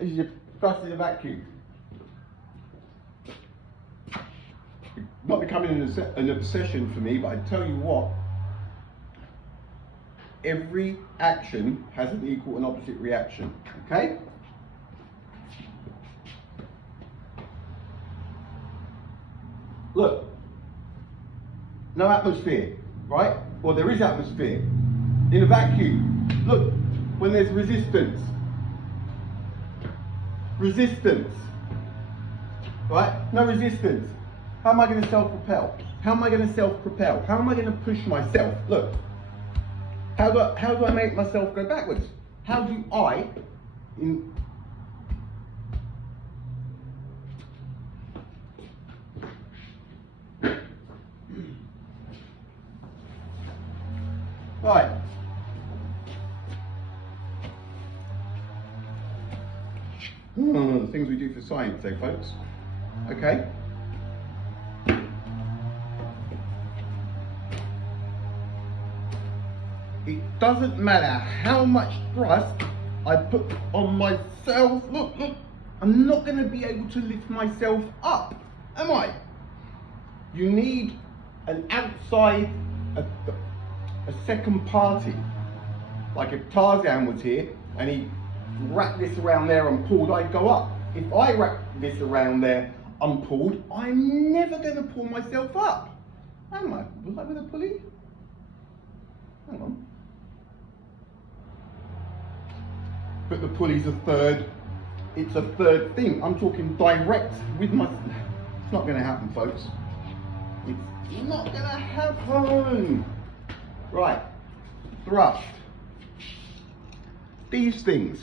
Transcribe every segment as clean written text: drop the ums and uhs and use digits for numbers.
This is your thrust in the vacuum. It might be coming an obsession for me, but I tell you what, every action has an equal and opposite reaction, okay? Look, no atmosphere, right? Well, there is atmosphere. In a vacuum, look, when there's resistance, right? No resistance. How am I going to self-propel? How am I going to self-propel? How am I going to push myself? Look, how do I make myself go backwards? How do I, right. The things we do for science, eh, folks? Okay. It doesn't matter how much thrust I put on myself. Look, I'm not going to be able to lift myself up, am I? You need an outside, a second party. Like if Tarzan was here and he wrapped this around there and pulled, I'd go up. If I wrap this around there and pulled, I'm never going to pull myself up. Am I? Was I with a pulley? Hang on. But the pulley's a third. It's a third thing. I'm talking direct with my... It's not going to happen, folks. It's not going to happen. Right. Thrust. These things.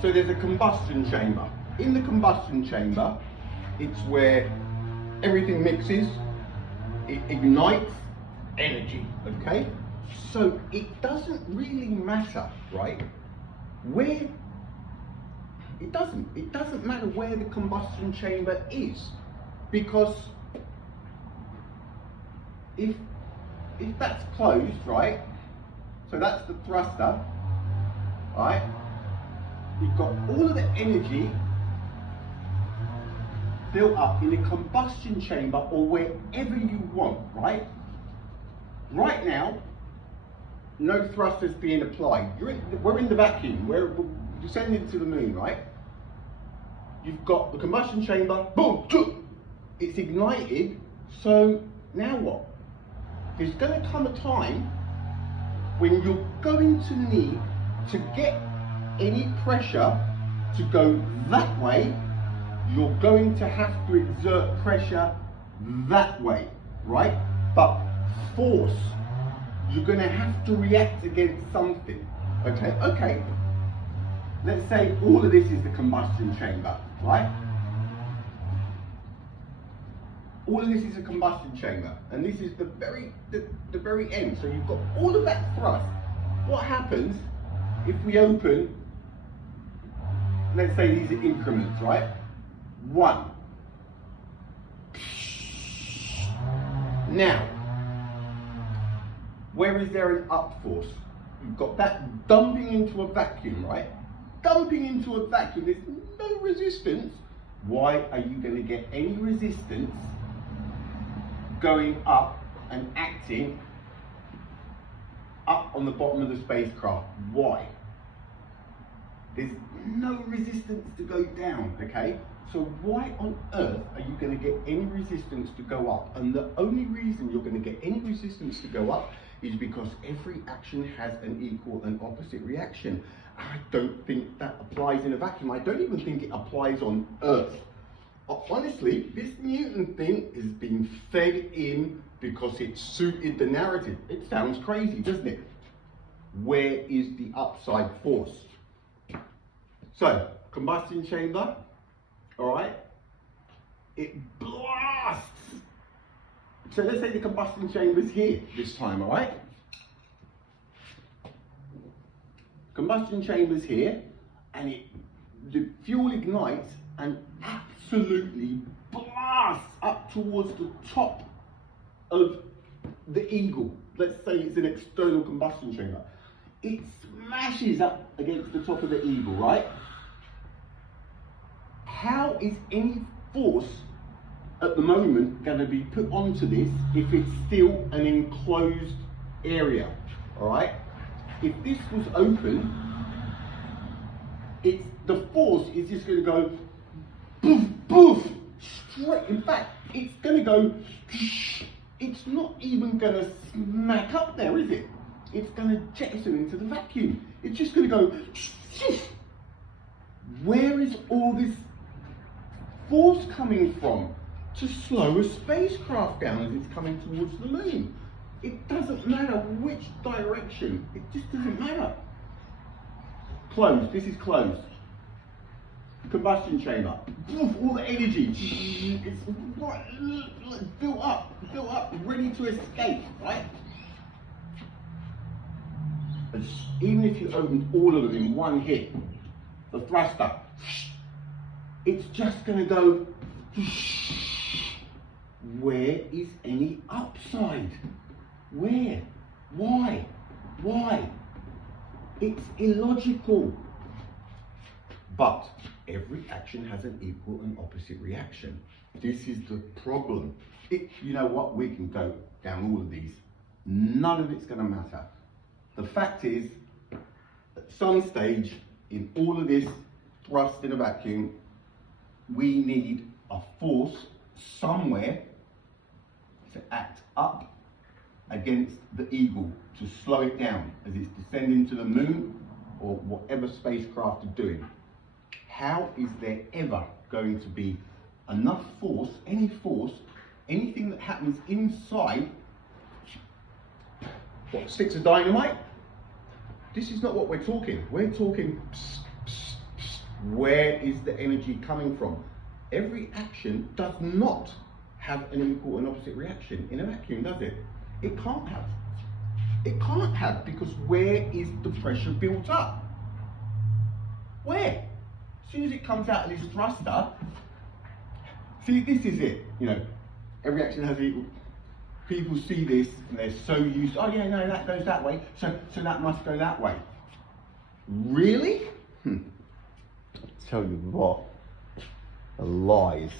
So there's a combustion chamber. In the combustion chamber, it's where everything mixes, it ignites energy, okay? So it doesn't really matter, right? Where, it doesn't matter where the combustion chamber is, because if that's closed, right? So that's the thruster, right? You've got all of the energy built up in the combustion chamber or wherever you want, right? Right now, no thrust is being applied. We're in the vacuum. We're descending to the moon, right? You've got the combustion chamber, boom, it's ignited. So now what? There's going to come a time when you're going to need to get any pressure to go that way. You're going to have to exert pressure that way, right? But force, you're going to have to react against something, okay? Okay, let's say all of this is the combustion chamber, right? All of this is a combustion chamber, and this is the very end. So you've got all of that thrust. What happens if we open, let's say these are increments, right? 1. Now, where is there an up force? You've got that dumping into a vacuum, right? Dumping into a vacuum, there's no resistance. Why are you going to get any resistance going up and acting up on the bottom of the spacecraft? Why? There's no resistance to go down, okay? So why on earth are you going to get any resistance to go up? And the only reason you're going to get any resistance to go up is because every action has an equal and opposite reaction. I don't think that applies in a vacuum. I don't even think it applies on Earth. Honestly, this Newton thing is being fed in because it suited the narrative. It sounds crazy, doesn't it? Where is the upside force? So, combustion chamber, all right, it blasts. So let's say the combustion chamber's here this time, all right? Combustion chamber's here, and the fuel ignites and absolutely blasts up towards the top of the eagle, let's say it's an external combustion chamber, it smashes up against the top of the eagle, right? How is any force at the moment going to be put onto this if it's still an enclosed area, all right? If this was open, the force is just going to go boof, boof, straight. In fact, it's going to go, it's not even going to smack up there, is it? It's going to jettison into the vacuum. It's just going to go, where is all this force coming from to slow a spacecraft down as it's coming towards the moon? It doesn't matter which direction, it just doesn't matter. Closed, this is closed. Combustion chamber, all the energy, it's built up, ready to escape, right? Even if you opened all of them in one hit, the thruster, it's just going to go, where is any upside? Where? Why? It's illogical. But every action has an equal and opposite reaction. This is the problem. You know what? We can go down all of these. None of it's going to matter. The fact is, at some stage in all of this thrust in a vacuum, we need a force somewhere to act up against the eagle to slow it down as it's descending to the moon or whatever spacecraft are doing. How is there ever going to be enough force, anything that happens inside, what, sticks of dynamite? This is not what we're talking. We're talking, where is the energy coming from? Every action does not have an equal and opposite reaction in a vacuum, does it? It can't have. It can't have, because where is the pressure built up? Where? As soon as it comes out of this thruster, see, this is it, you know, every action has equal. People see this and they're so used, oh yeah, no, that goes that way, so that must go that way. Really? I'll tell you what, lies.